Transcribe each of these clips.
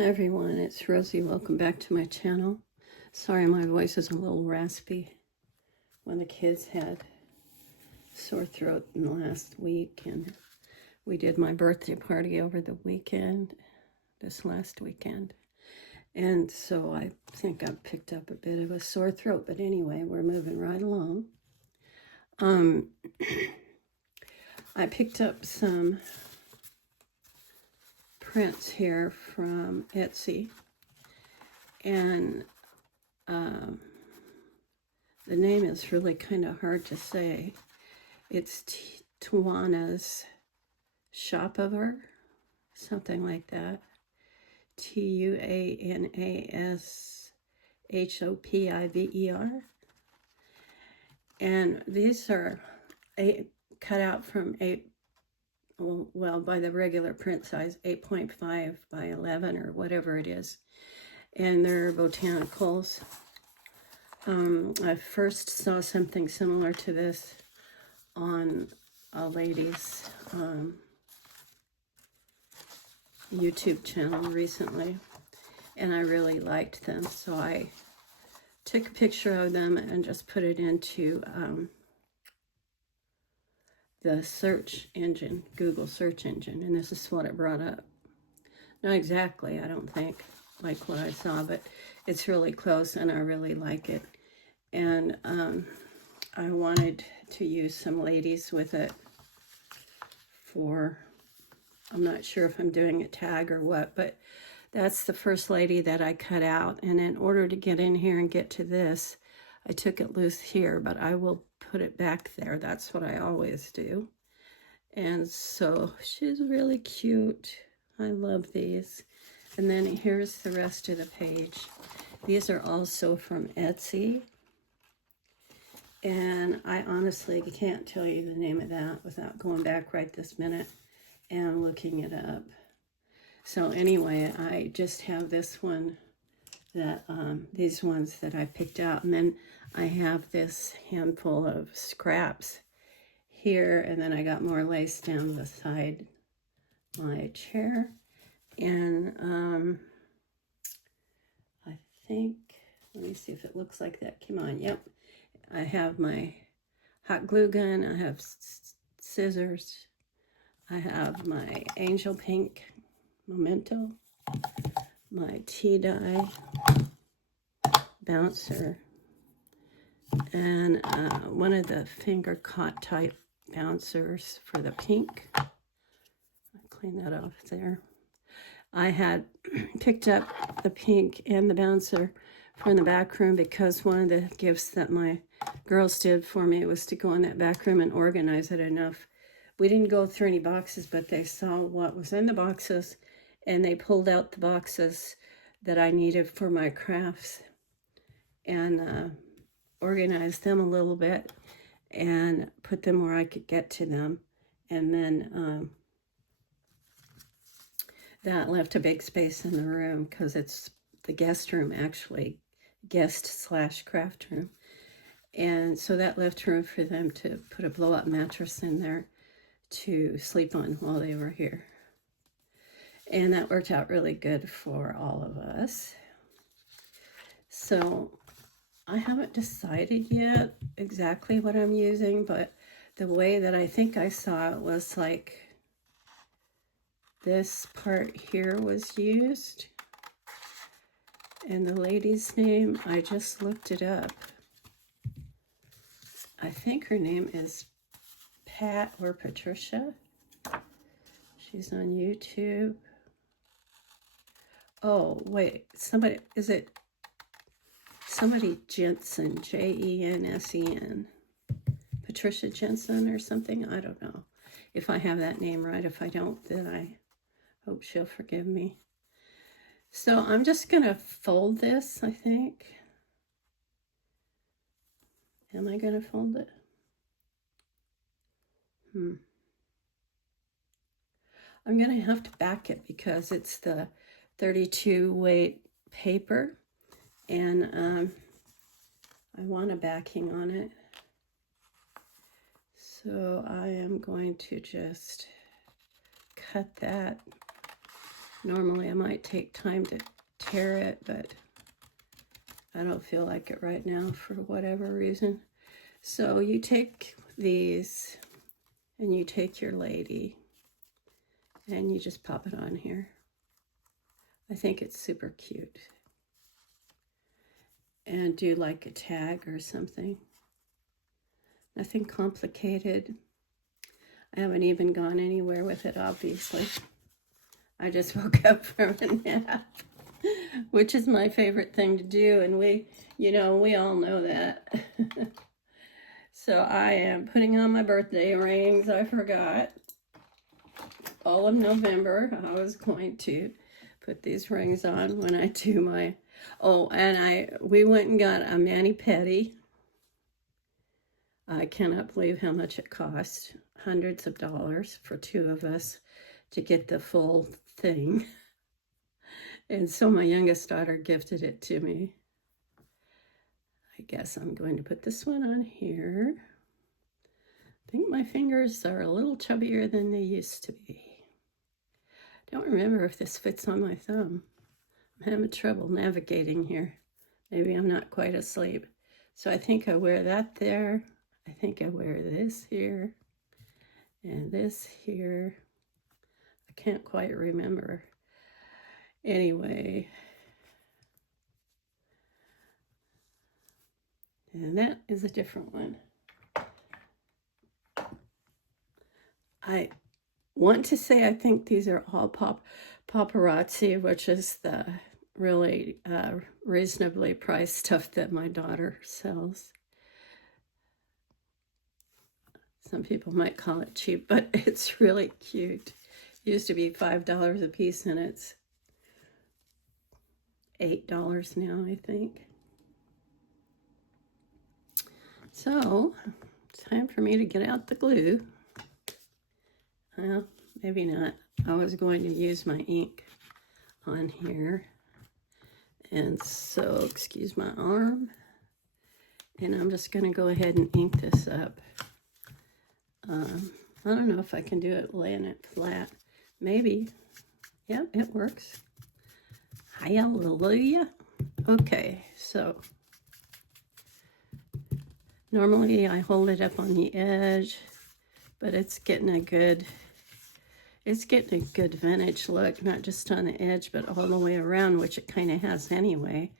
Hi everyone, it's Rosie. Welcome back to my channel. Sorry my voice is a little raspy. One of the kids had sore throat in the last week, and we did my birthday party over the weekend, this last weekend. And so I think I picked up a bit of a sore throat, but anyway, we're moving right along. I picked up some prints here from Etsy, and the name is really kind of hard to say. It's Tuana's Shopiver, something like that. Tuanashoppiver. And these are cut out from by the regular print size, 8.5 by 11 or whatever it is. And they're botanicals. I first saw something similar to this on a lady's YouTube channel recently, and I really liked them, so I took a picture of them and just put it into the search engine, Google search engine, and this is what it brought up. Not exactly, I don't think, like what I saw, but it's really close and I really like it. And I wanted to use some ladies with it for, I'm not sure if I'm doing a tag or what, but that's the first lady that I cut out. And in order to get in here and get to this, I took it loose here, but I will put it back there. That's what I always do. And so she's really cute. I love these. And then here's the rest of the page. These are also from Etsy. And I honestly can't tell you the name of that without going back right this minute and looking it up. So anyway, I just have this one, that these ones that I picked out. And then I have this handful of scraps here. And then I got more lace down beside my chair. And I think, let me see if it looks like that came on. Yep. I have my hot glue gun. I have scissors. I have my angel pink memento, my tea dye bouncer, and one of the finger caught type bouncers for the pink. I'll clean that off there. I had picked up the pink and the bouncer from the back room because one of the gifts that my girls did for me was to go in that back room and organize it enough. We didn't go through any boxes, but they saw what was in the boxes, and they pulled out the boxes that I needed for my crafts and organized them a little bit and put them where I could get to them. And then that left a big space in the room because it's the guest room, actually, guest/craft room. And so that left room for them to put a blow-up mattress in there to sleep on while they were here. And that worked out really good for all of us. So I haven't decided yet exactly what I'm using, but the way that I think I saw it was like this part here was used. And the lady's name, I just looked it up. I think her name is Pat or Patricia. She's on YouTube. Oh, wait, somebody Jensen, Jensen. Patricia Jensen or something? I don't know if I have that name right. If I don't, then I hope she'll forgive me. So I'm just going to fold this, I think. Am I going to fold it? I'm going to have to back it because it's the 32 weight paper, and I want a backing on it. So I am going to just cut that Normally I might take time to tear it, but I don't feel like it right now for whatever reason. So you take these and you take your lady and you just pop it on here. I think it's super cute. And do like a tag or something. Nothing complicated. I haven't even gone anywhere with it, obviously. I just woke up from a nap, which is my favorite thing to do, and we all know that. So I am putting on my birthday rings. I forgot. All of November, I was going to put these rings on when I do my... Oh, and we went and got a mani-pedi. I cannot believe how much it cost. Hundreds of dollars for 2 of us to get the full thing. And so my youngest daughter gifted it to me. I guess I'm going to put this one on here. I think my fingers are a little chubbier than they used to be. Don't remember if this fits on my thumb. I'm having trouble navigating here. Maybe I'm not quite asleep. So I think I wear that there. I think I wear this here and this here. I can't quite remember. Anyway. And that is a different one. I want to say I think these are all paparazzi, which is the really reasonably priced stuff that my daughter sells. Some people might call it cheap, but it's really cute. It used to be $5 a piece, and it's $8 now, I think. So, time for me to get out the glue. Well, maybe not. I was going to use my ink on here. And so, excuse my arm. And I'm just going to go ahead and ink this up. I don't know if I can do it laying it flat. Maybe. Yep, it works. Hallelujah. Okay, so normally I hold it up on the edge, but it's getting a good vintage look, not just on the edge, but all the way around, which it kind of has anyway.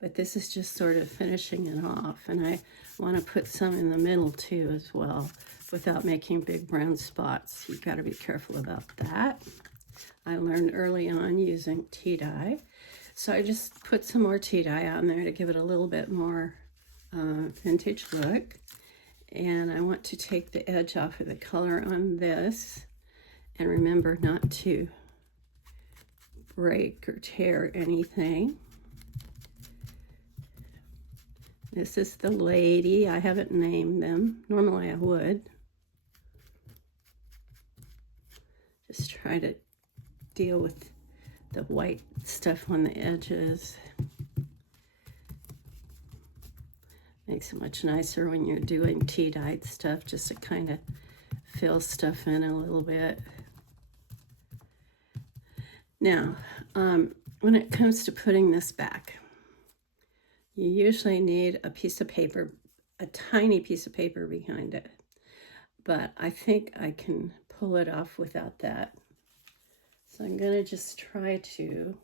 But this is just sort of finishing it off, and I want to put some in the middle too as well, without making big brown spots. You've got to be careful about that. I learned early on using tea dye. So I just put some more tea dye on there to give it a little bit more vintage look. And I want to take the edge off of the color on this. And remember not to break or tear anything. This is the lady. I haven't named them. Normally I would. Just try to deal with the white stuff on the edges. Makes it much nicer when you're doing tea-dyed stuff, just to kind of fill stuff in a little bit. Now, when it comes to putting this back, you usually need a piece of paper, a tiny piece of paper behind it. But I think I can pull it off without that. So I'm going to just try to...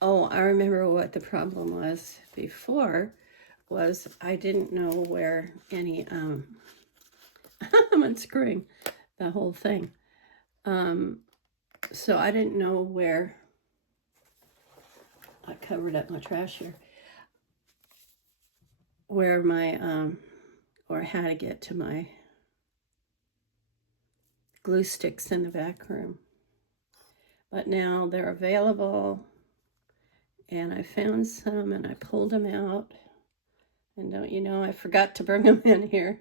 Oh, I remember what the problem was before, was I didn't know where any... I'm unscrewing the whole thing. So I didn't know where... I covered up my trash here. Where my... or how to get to my glue sticks in the back room. But now they're available, and I found some and I pulled them out, and don't you know, I forgot to bring them in here.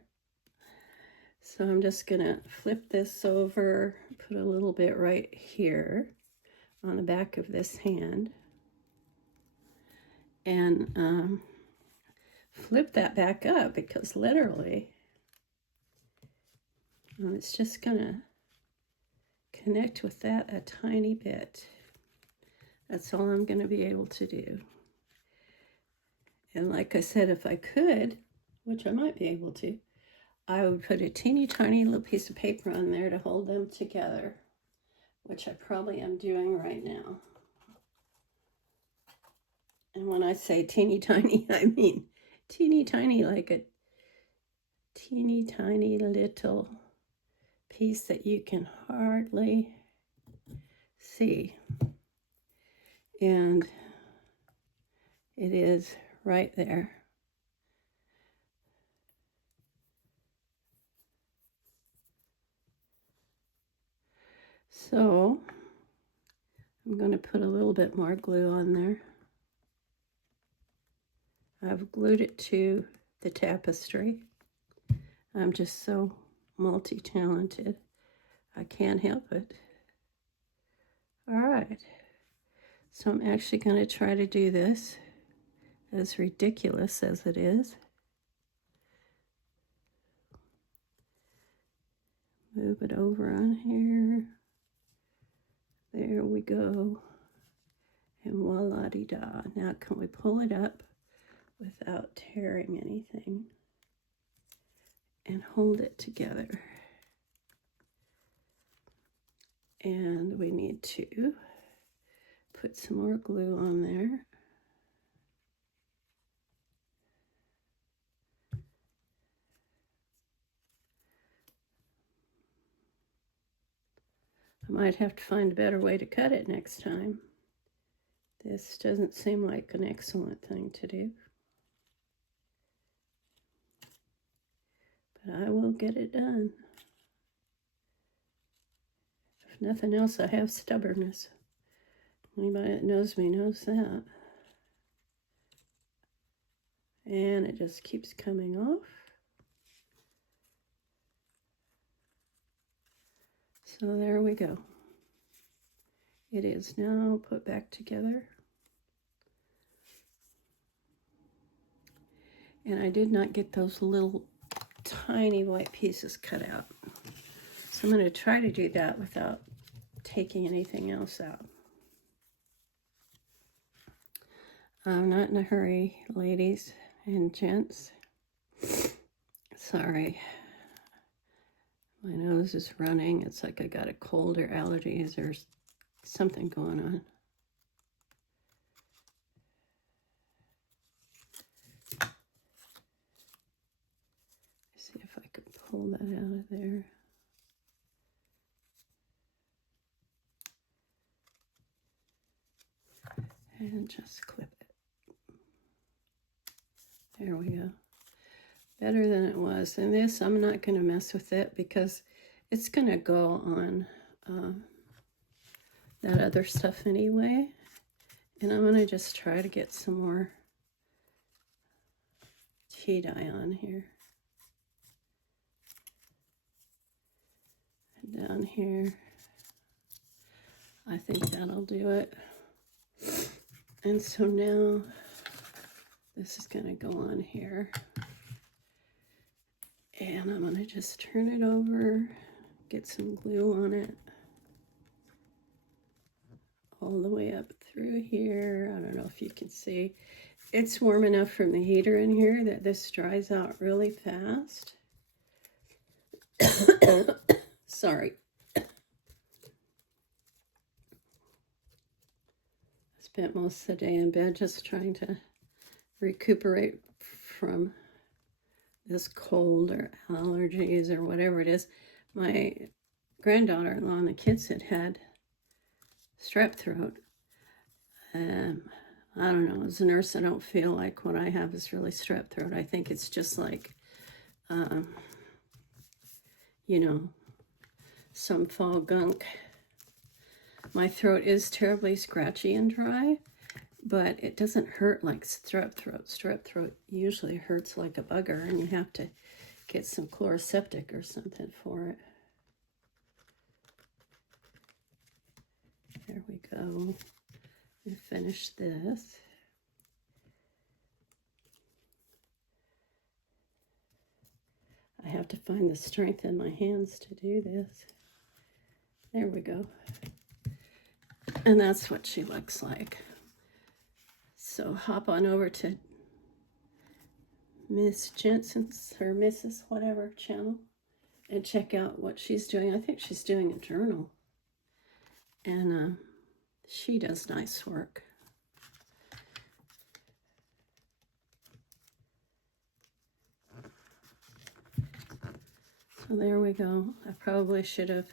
So I'm just gonna flip this over, put a little bit right here on the back of this hand, and flip that back up, because literally it's just gonna connect with that a tiny bit. That's all I'm going to be able to do. And like I said, if I could, which I might be able to, I would put a teeny tiny little piece of paper on there to hold them together, which I probably am doing right now. And when I say teeny tiny, I mean teeny tiny, like a teeny tiny little piece that you can hardly see. And it is right there. So I'm going to put a little bit more glue on there. I've glued it to the tapestry. I'm just so multi-talented. I can't help it. All right. So I'm actually going to try to do this, as ridiculous as it is. Move it over on here. There we go. And voila-dee-da. Now can we pull it up without tearing anything and hold it together? And we need to put some more glue on there. I might have to find a better way to cut it next time. This doesn't seem like an excellent thing to do. But I will get it done. If nothing else, I have stubbornness. Anybody that knows me knows that. And it just keeps coming off. So there we go. It is now put back together. And I did not get those little tiny white pieces cut out. So I'm going to try to do that without taking anything else out. I'm not in a hurry, ladies and gents. Sorry. My nose is running. It's like I got a cold or allergies or something going on. See if I can pull that out of there. And just clip it. There we go. Better than it was. And this, I'm not going to mess with it because it's going to go on that other stuff anyway. And I'm going to just try to get some more tea dye on here. And down here. I think that'll do it. And so now this is going to go on here. And I'm going to just turn it over, get some glue on it. All the way up through here. I don't know if you can see. It's warm enough from the heater in here that this dries out really fast. Sorry. Spent most of the day in bed just trying to recuperate from this cold or allergies or whatever it is. My granddaughter-in-law and the kids had strep throat. I don't know, as a nurse, I don't feel like what I have is really strep throat. I think it's just like, you know, some fall gunk. My throat is terribly scratchy and dry, but it doesn't hurt like strep throat. Strep throat usually hurts like a bugger, and you have to get some chloroseptic or something for it. There we go. And finish this. I have to find the strength in my hands to do this. There we go. And that's what she looks like. So hop on over to Miss Jensen's or Mrs. whatever channel and check out what she's doing. I think she's doing a journal. And she does nice work. So there we go. I probably should have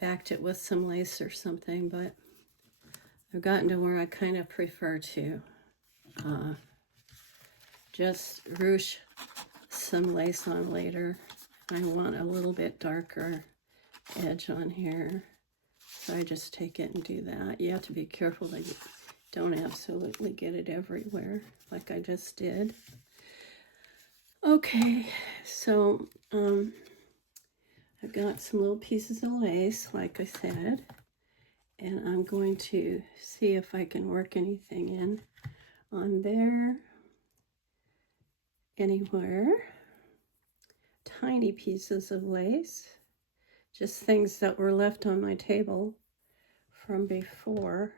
backed it with some lace or something, but I've gotten to where I kind of prefer to just ruche some lace on later. I want a little bit darker edge on here, so I just take it and do that. You have to be careful that you don't absolutely get it everywhere like I just did. Okay, so I've got some little pieces of lace, like I said, and I'm going to see if I can work anything in on there, anywhere. Tiny pieces of lace, just things that were left on my table from before.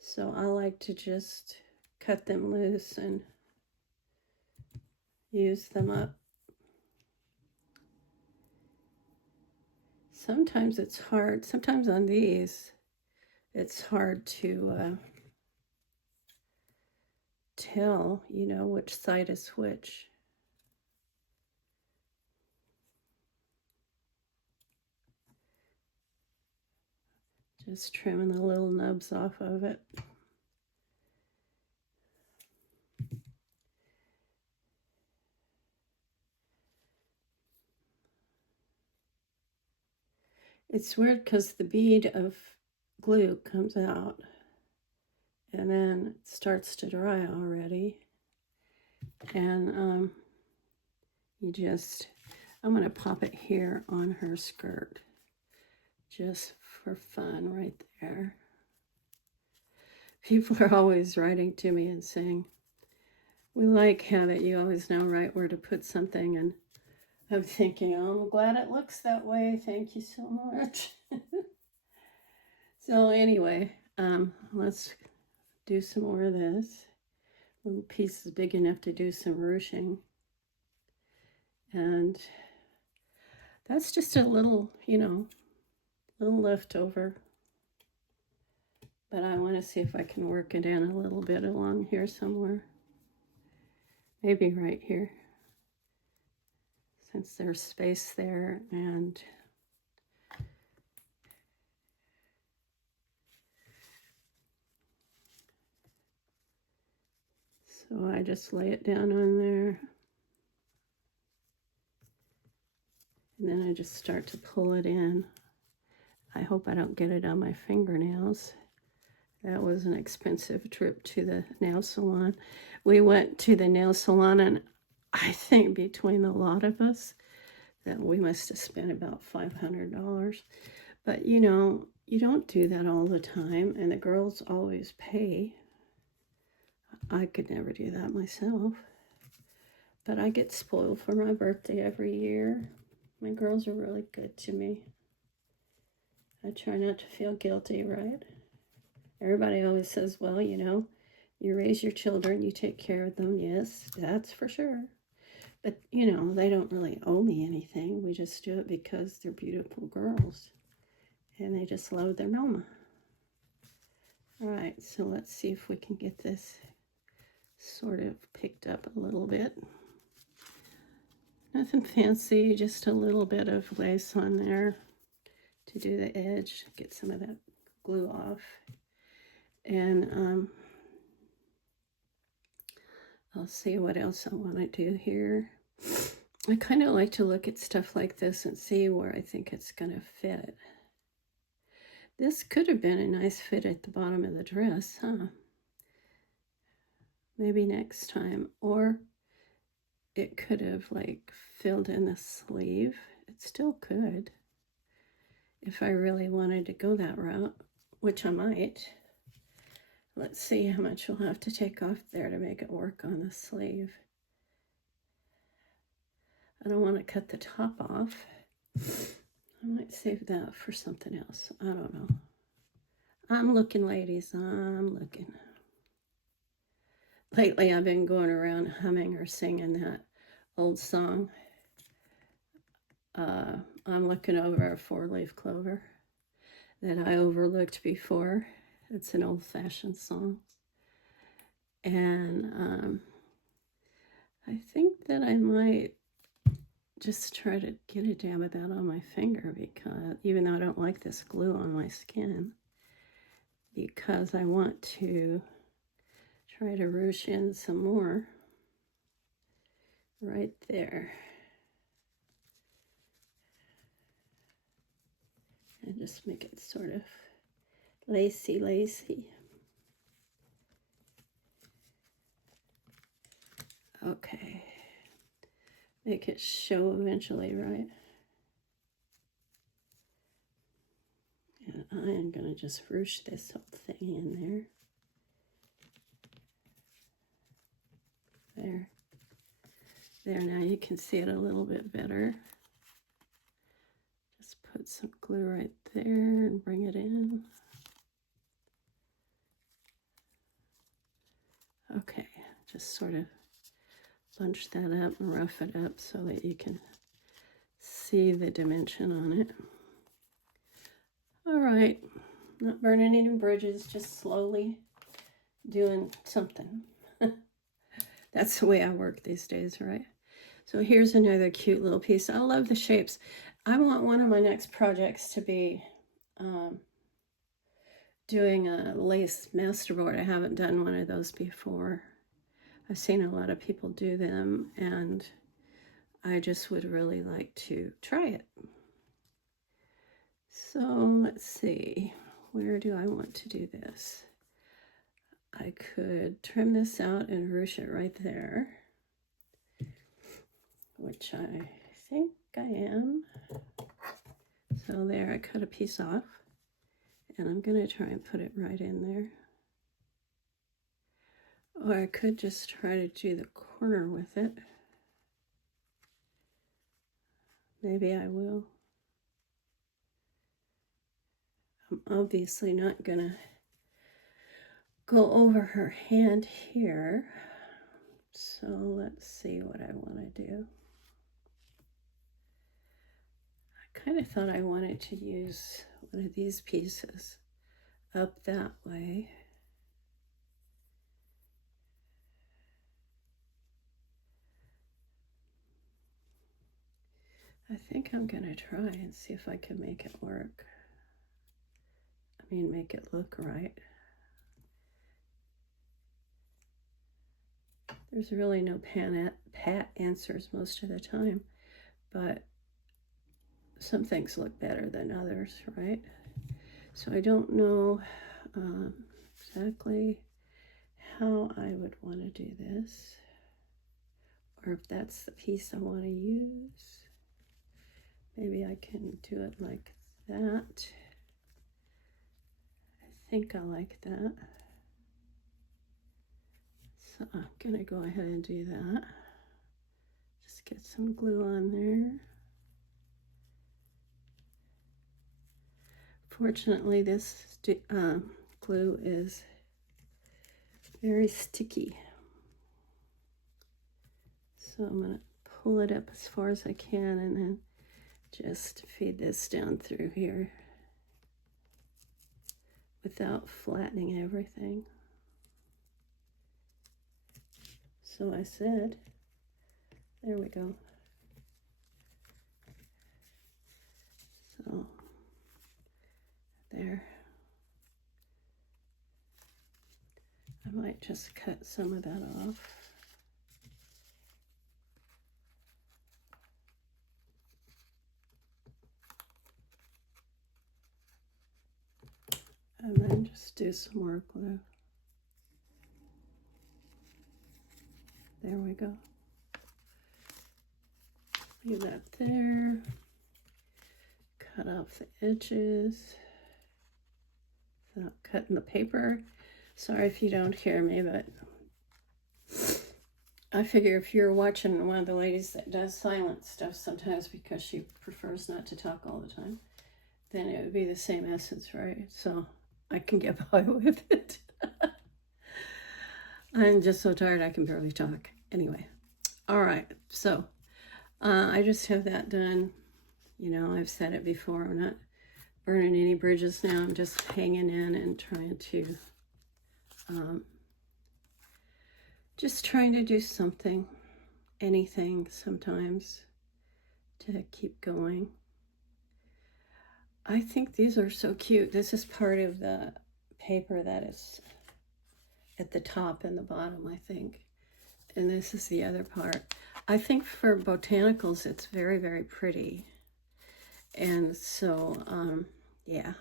So I like to just cut them loose and use them up. Sometimes it's hard, sometimes on these, it's hard to tell, you know, which side is which. Just trimming the little nubs off of it. It's weird because the bead of glue comes out and then it starts to dry already. And I'm going to pop it here on her skirt just for fun right there. People are always writing to me and saying, we like how that you always know right where to put something, and I'm thinking, oh, I'm glad it looks that way. Thank you so much. So anyway, let's do some more of this. Little piece is big enough to do some ruching. And that's just a little, you know, little leftover. But I want to see if I can work it in a little bit along here somewhere. Maybe right here, since there's space there. And so I just lay it down on there. And then I just start to pull it in. I hope I don't get it on my fingernails. That was an expensive trip to the nail salon. We went to the nail salon, and I think between the lot of us that we must have spent about $500. But you know, you don't do that all the time, and the girls always pay. I could never do that myself. But I get spoiled for my birthday every year. My girls are really good to me. I try not to feel guilty, right? Everybody always says, well, you know, you raise your children, you take care of them. Yes, that's for sure. But, you know, they don't really owe me anything. We just do it because they're beautiful girls. And they just love their mama. All right, so let's see if we can get this sort of picked up a little bit. Nothing fancy, just a little bit of lace on there to do the edge, get some of that glue off. And I'll see what else I want to do here. I kind of like to look at stuff like this and see where I think it's going to fit. This could have been a nice fit at the bottom of the dress, huh? Maybe next time. Or it could have like filled in the sleeve. It still could, if I really wanted to go that route, which I might. Let's see how much we'll have to take off there to make it work on the sleeve. I don't want to cut the top off. I might save that for something else. I don't know. I'm looking, ladies. I'm looking. Lately, I've been going around humming or singing that old song. I'm looking over a four-leaf clover that I overlooked before. It's an old-fashioned song. And I think that I might just try to get a dab of that on my finger, because even though I don't like this glue on my skin, because I want to try to ruche in some more right there. And just make it sort of lacy, lacy. Okay. Make it show eventually, right? And I am going to just ruche this whole thing in there. There. There, now you can see it a little bit better. Just put some glue right there and bring it in. Okay, just sort of bunch that up and rough it up so that you can see the dimension on it. All right, not burning any bridges, just slowly doing something. That's the way I work these days, right? So here's another cute little piece. I love the shapes. I want one of my next projects to be doing a lace masterboard. I haven't done one of those before. I've seen a lot of people do them, and I just would really like to try it. So let's see, where do I want to do this? I could trim this out and ruche it right there, which I think I am. So there, I cut a piece off, and I'm going to try and put it right in there. Or I could just try to do the corner with it. Maybe I will. I'm obviously not going to go over her hand here. So let's see what I want to do. I kind of thought I wanted to use one of these pieces up that way. I think I'm going to try and see if I can make it work. I mean, make it look right. There's really no pat answers most of the time, but some things look better than others, right? So I don't know exactly how I would want to do this, or if that's the piece I want to use. Maybe I can do it like that. I think I like that. So I'm going to go ahead and do that. Just get some glue on there. Fortunately, this glue is very sticky. So I'm going to pull it up as far as I can and then just feed this down through here without flattening everything. So I said, there we go. So there. I might just cut some of that off. And then just do some more glue. There we go. Leave that there. Cut off the edges. Without cutting the paper. Sorry if you don't hear me, but I figure if you're watching one of the ladies that does silent stuff sometimes because she prefers not to talk all the time, then it would be the same essence, right? So I can get by with it. I'm just so tired I can barely talk. Anyway, all right, so I just have that done. You know, I've said it before, I'm not burning any bridges now. I'm just hanging in and trying to do something, anything sometimes to keep going. I think these are so cute. This is part of the paper that is at the top and the bottom, I think. And this is the other part. I think for botanicals, it's very, very pretty. And so, yeah,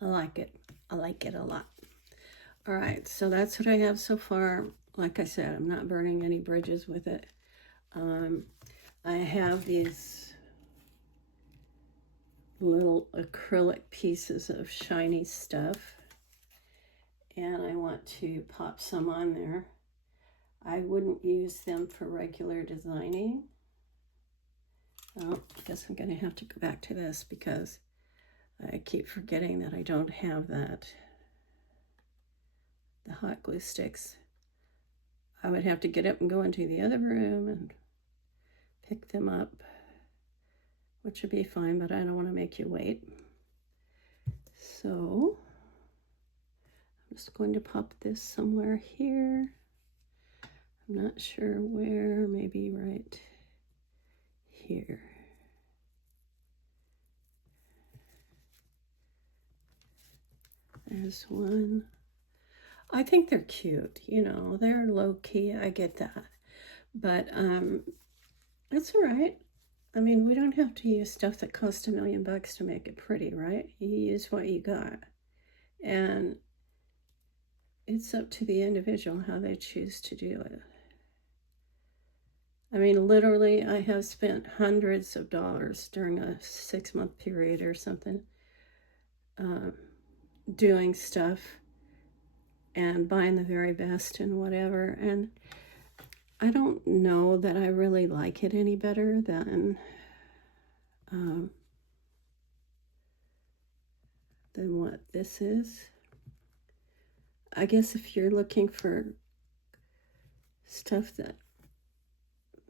I like it. I like it a lot. All right, so that's what I have so far. Like I said, I'm not burning any bridges with it. I have these little acrylic pieces of shiny stuff, and I want to pop some on there. I wouldn't use them for regular designing. Oh, I guess I'm going to have to go back to this because I keep forgetting that I don't have the hot glue sticks. I would have to get up and go into the other room and pick them up, which would be fine, but I don't want to make you wait. So I'm just going to pop this somewhere here. I'm not sure where, maybe right here. There's one. I think they're cute, you know, they're low-key, I get that. But it's all right. I mean, we don't have to use stuff that costs $1 million to make it pretty, right? You use what you got. And it's up to the individual how they choose to do it. I mean, literally, I have spent hundreds of dollars during a 6-month period or something doing stuff and buying the very best and whatever. And I don't know that I really like it any better than what this is. I guess if you're looking for stuff that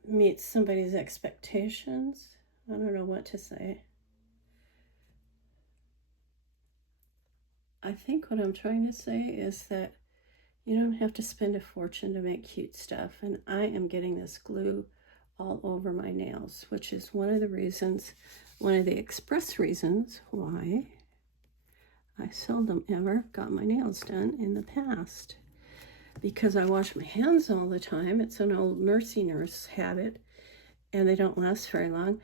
meets somebody's expectations, I don't know what to say. I think what I'm trying to say is that you don't have to spend a fortune to make cute stuff. And I am getting this glue all over my nails, which is one of the express reasons why I seldom ever got my nails done in the past. Because I wash my hands all the time. It's an old nursing nurse habit, and they don't last very long.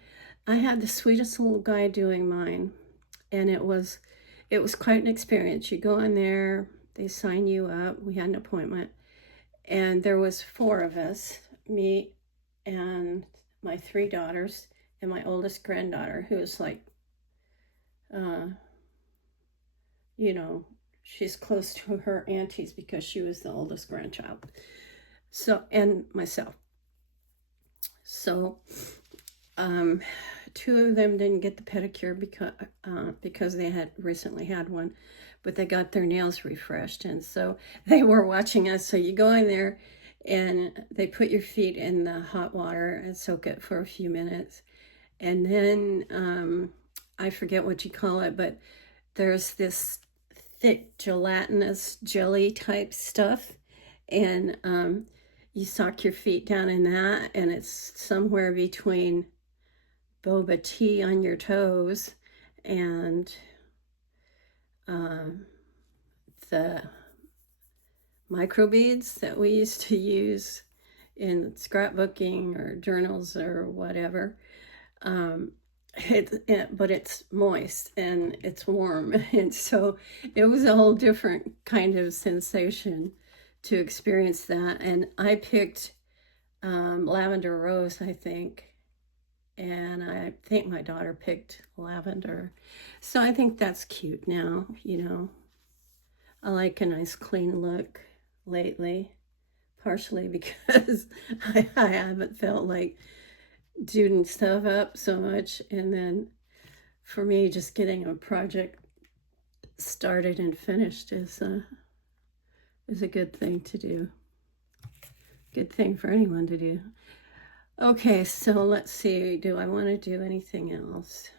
I had the sweetest little guy doing mine, and it was quite an experience. You go in there, they sign you up. We had an appointment, and there was 4 of us, me and my 3 daughters and my oldest granddaughter, who is like, you know, she's close to her aunties because she was the oldest grandchild. So, and myself. So, 2 of them didn't get the pedicure because they had recently had one, but they got their nails refreshed, and so they were watching us. So you go in there and they put your feet in the hot water and soak it for a few minutes, and then I forget what you call it, but there's this thick gelatinous jelly type stuff, and you sock your feet down in that, and it's somewhere between boba tea on your toes and the microbeads that we used to use in scrapbooking or journals or whatever. But it's moist and it's warm, and so it was a whole different kind of sensation to experience that. And I picked lavender rose, I think, and I think my daughter picked lavender. So I think that's cute now, you know. I like a nice clean look lately, partially because I haven't felt like doing stuff up so much, and then for me, just getting a project started and finished is a good thing to do. Good thing for anyone to do. Okay, so let's see. Do I want to do anything else?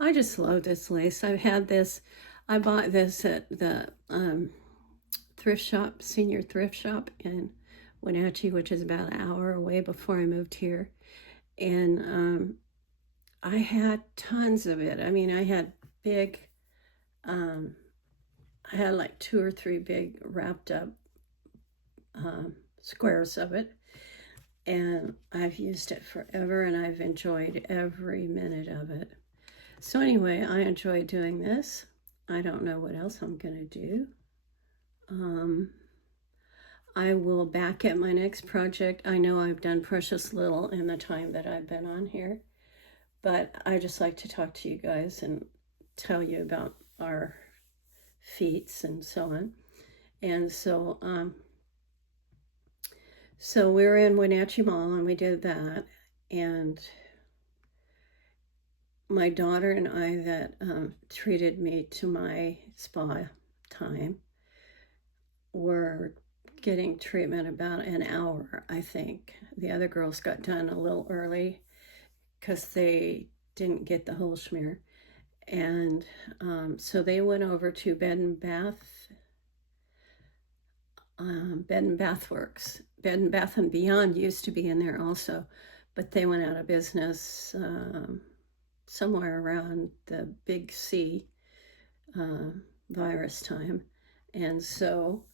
I just love this lace. I've had this. I bought this at the thrift shop, senior thrift shop in Wenatchee, which is about an hour away before I moved here. And I had tons of it. I mean, I had big, I had like 2 or 3 big wrapped up squares of it. And I've used it forever, and I've enjoyed every minute of it. So anyway, I enjoy doing this. I don't know what else I'm going to do. I will back at my next project. I know I've done precious little in the time that I've been on here, but I just like to talk to you guys and tell you about our feats and so on. And so, so we were in Wenatchee Mall and we did that. And my daughter and I that treated me to my spa time were getting treatment about an hour, I think. The other girls got done a little early because they didn't get the whole schmear. And so they went over to Bed and Bath Works. Bed and Bath and Beyond used to be in there also, but they went out of business somewhere around the Big C virus time. And so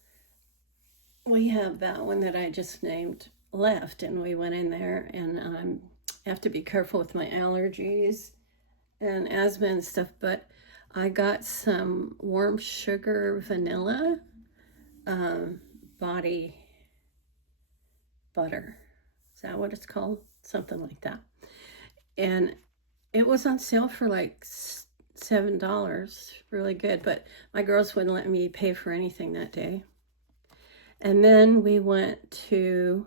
we have that one that I just named left, and we went in there, and I have to be careful with my allergies and asthma and stuff, but I got some warm sugar vanilla body butter. Is that what it's called? Something like that. And it was on sale for like $7. Really good, but my girls wouldn't let me pay for anything that day. And then we went to,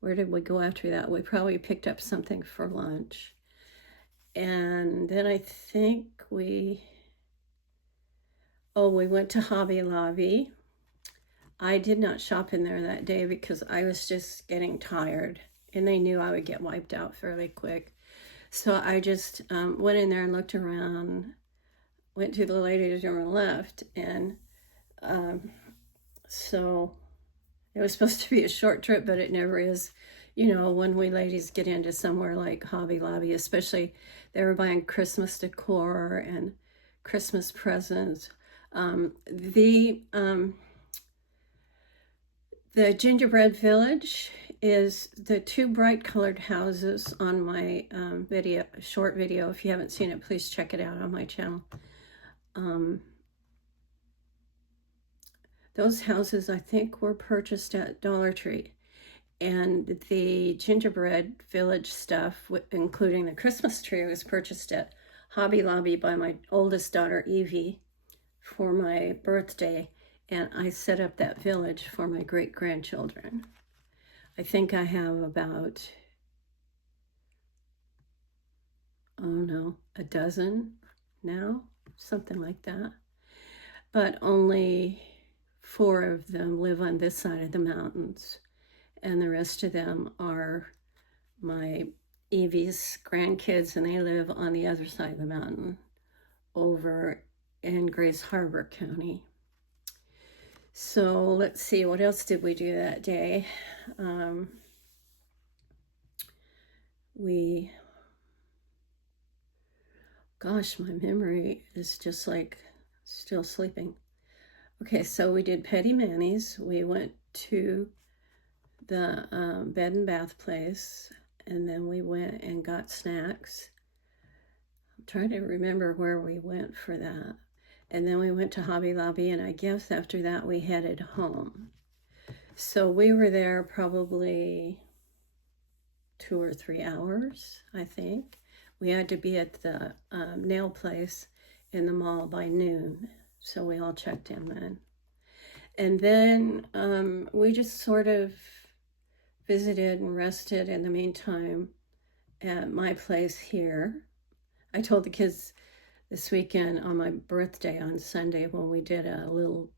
where did we go after that? We probably picked up something for lunch. And then I think we went to Hobby Lobby. I did not shop in there that day because I was just getting tired, and they knew I would get wiped out fairly quick. So I just went in there and looked around, went to the ladies' room and left. And so it was supposed to be a short trip, but it never is. You know, when we ladies get into somewhere like Hobby Lobby, especially, they were buying Christmas decor and Christmas presents. The Gingerbread Village is the 2 bright colored houses on my short video. If you haven't seen it, please check it out on my channel. Those houses, I think, were purchased at Dollar Tree. And the Gingerbread Village stuff, including the Christmas tree, was purchased at Hobby Lobby by my oldest daughter, Evie, for my birthday. And I set up that village for my great-grandchildren. I think I have about, a dozen now, something like that. But only 4 of them live on this side of the mountains, and the rest of them are my Evie's grandkids, and they live on the other side of the mountain over in Grace Harbor County. So let's see, what else did we do that day? Gosh, my memory is just like still sleeping. Okay, so we did Petty Manny's. We went to the Bed and Bath place, and then we went and got snacks. I'm trying to remember where we went for that. And then we went to Hobby Lobby, and I guess after that we headed home. So we were there probably 2 or 3 hours, I think. We had to be at the nail place in the mall by noon, so we all checked in then. And then we just sort of visited and rested in the meantime at my place here. I told the kids this weekend on my birthday on Sunday when we did a little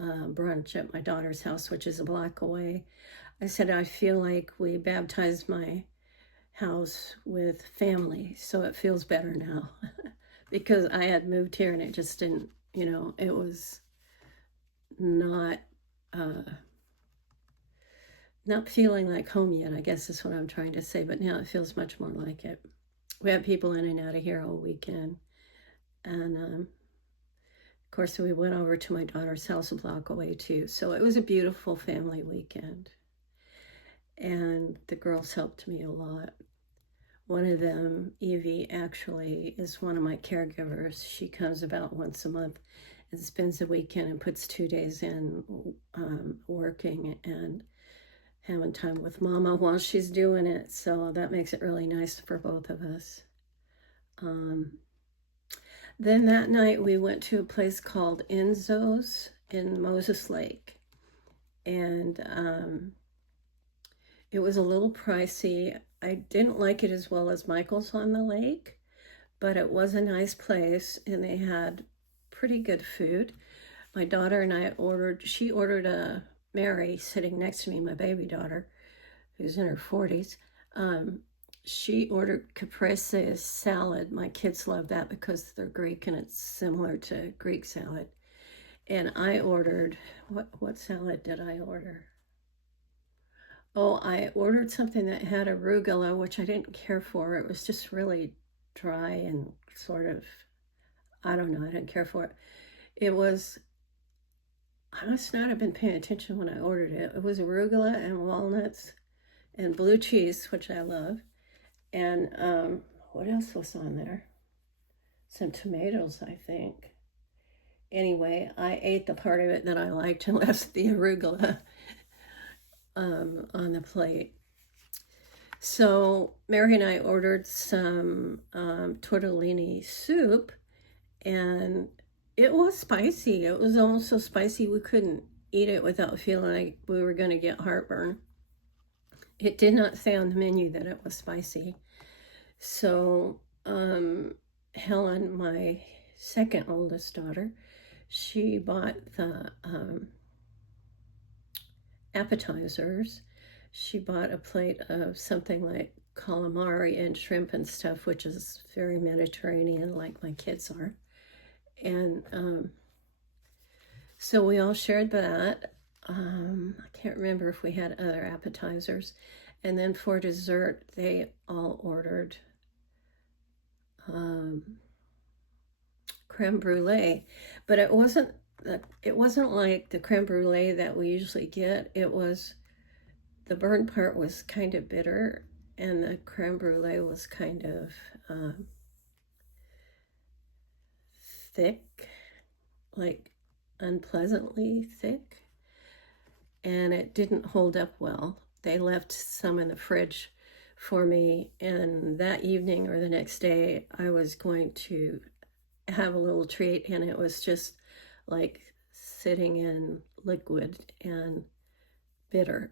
brunch at my daughter's house, which is a block away. I said, I feel like we baptized my house with family, so it feels better now. Because I had moved here and it just didn't, it was not not feeling like home yet, I guess is what I'm trying to say, but now it feels much more like it. We have people in and out of here all weekend, and of course we went over to my daughter's house a block away too, so it was a beautiful family weekend, and the girls helped me a lot. One of them, Evie, actually is one of my caregivers. She comes about once a month and spends the weekend and puts 2 days in working and having time with Mama while she's doing it. So that makes it really nice for both of us. Then that night we went to a place called Enzo's in Moses Lake. And it was a little pricey. I didn't like it as well as Michael's on the Lake, but it was a nice place and they had pretty good food. My daughter and I she ordered a Mary sitting next to me, my baby daughter, who's in her 40s. She ordered caprese salad. My kids love that because they're Greek and it's similar to Greek salad. And I ordered, what salad did I order? Oh, I ordered something that had arugula, which I didn't care for. It was just really dry and sort of, I don't know, I didn't care for it. I must not have been paying attention when I ordered it. It was arugula and walnuts and blue cheese, which I love. And what else was on there? Some tomatoes, I think. Anyway, I ate the part of it that I liked and left the arugula on the plate. So Mary and I ordered some tortellini soup, and it was spicy. It was almost so spicy we couldn't eat it without feeling like we were going to get heartburn. It did not say on the menu that it was spicy. So Helen, my second oldest daughter, she bought the appetizers. She bought a plate of something like calamari and shrimp and stuff, which is very Mediterranean, like my kids are. And so we all shared that. I can't remember if we had other appetizers. And then for dessert, they all ordered creme brulee. But it wasn't like the creme brulee that we usually get. It was, the burnt part was kind of bitter, and the creme brulee was kind of thick, like unpleasantly thick, and it didn't hold up well. They left some in the fridge for me, and that evening or the next day I was going to have a little treat, and it was just like sitting in liquid and bitter.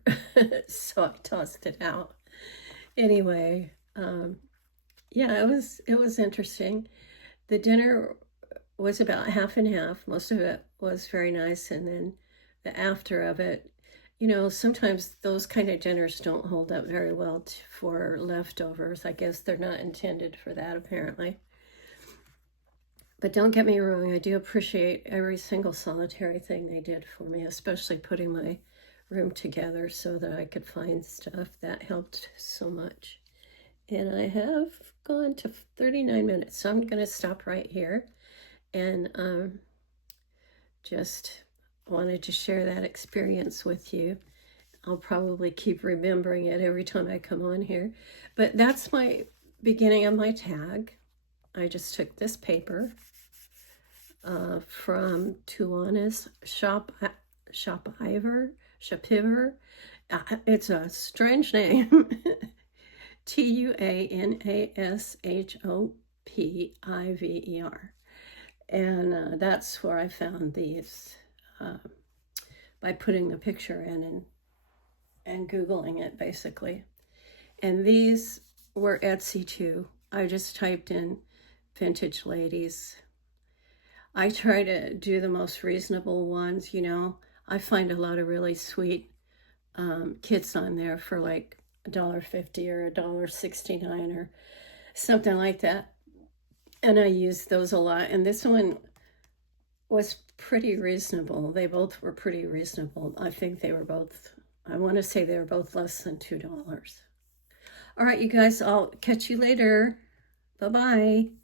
So I tossed it out. Anyway, yeah, it was interesting. The dinner was about half and half. Most of it was very nice, and then the after of it, sometimes those kind of dinners don't hold up very well for leftovers. I guess they're not intended for that, apparently. But don't get me wrong, I do appreciate every single solitary thing they did for me, especially putting my room together so that I could find stuff. That helped so much. And I have gone to 39 minutes, so I'm going to stop right here. And just wanted to share that experience with you. I'll probably keep remembering it every time I come on here. But that's my beginning of my tag. I just took this paper from Tuana's Shapiver. It's a strange name. Tuanashopiver. And that's where I found these by putting the picture in and Googling it, basically. And these were Etsy too. I just typed in vintage ladies. I try to do the most reasonable ones, you know. I find a lot of really sweet kits on there for like $1.50 or $1.69 or something like that. And I use those a lot. And this one was pretty reasonable. They both were pretty reasonable. I think they were both, I want to say they were both less than $2. All right, you guys, I'll catch you later. Bye-bye.